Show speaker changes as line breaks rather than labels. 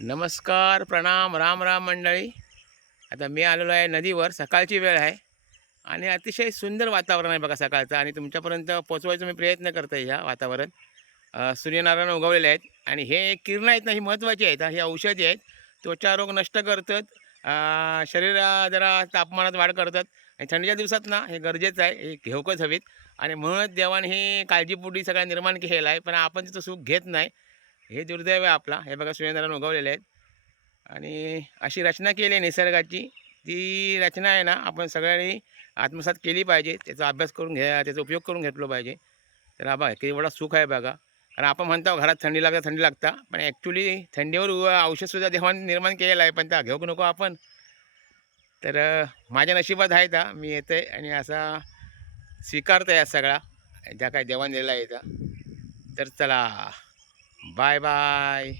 नमस्कार प्रणाम राम राम मंडळी. आता मी आलेलो आहे नदीवर सकाळची वेळ आहे. आणि अतिशय सुंदर वातावरण आहे बघा सकाळचं. आणि तुमच्यापर्यंत पोचवायचा मी प्रयत्न करतो ह्या वातावरण. सूर्यनारायण उगवलेले आहेत. आणि हे किरणं आहेत ना ही महत्त्वाची आहेत. हे ही औषधी आहेत. त्वचा रोग नष्ट करतात. शरीर जरा तापमानात वाढ करतात. आणि थंडीच्या दिवसात ना हे गरजेचं आहे. हे घेऊकच हवीत. आणि म्हणूनच देवाने हे काळजीपोटी सगळ्या निर्माण केलेलं आहे. पण आपण तिचं सुख घेत नाही. हे दुर्दैव आहे आपला. हे बघा सूर्यनारायण उगवलेले आहेत. आणि अशी रचना केली आहे निसर्गाची. ती रचना आहे ना आपण सगळ्यांनी आत्मसात केली पाहिजे. त्याचा अभ्यास करून घ्या त्याचा उपयोग करून घेतलो पाहिजे. तर आबा केवढा एवढा सुख आहे बघा. कारण आपण म्हणतो घरात थंडी लागता थंडी लागता. पण ॲक्च्युली थंडीवर औषधसुद्धा देवाने निर्माण केलेलं आहे. पण त्या घेऊ नको आपण. तर माझ्या नशिबात आहे का मी येते आणि असा स्वीकारतो आहे सगळा. ज्या काय देवाण दिलेला आहे तर चला. Bye-bye.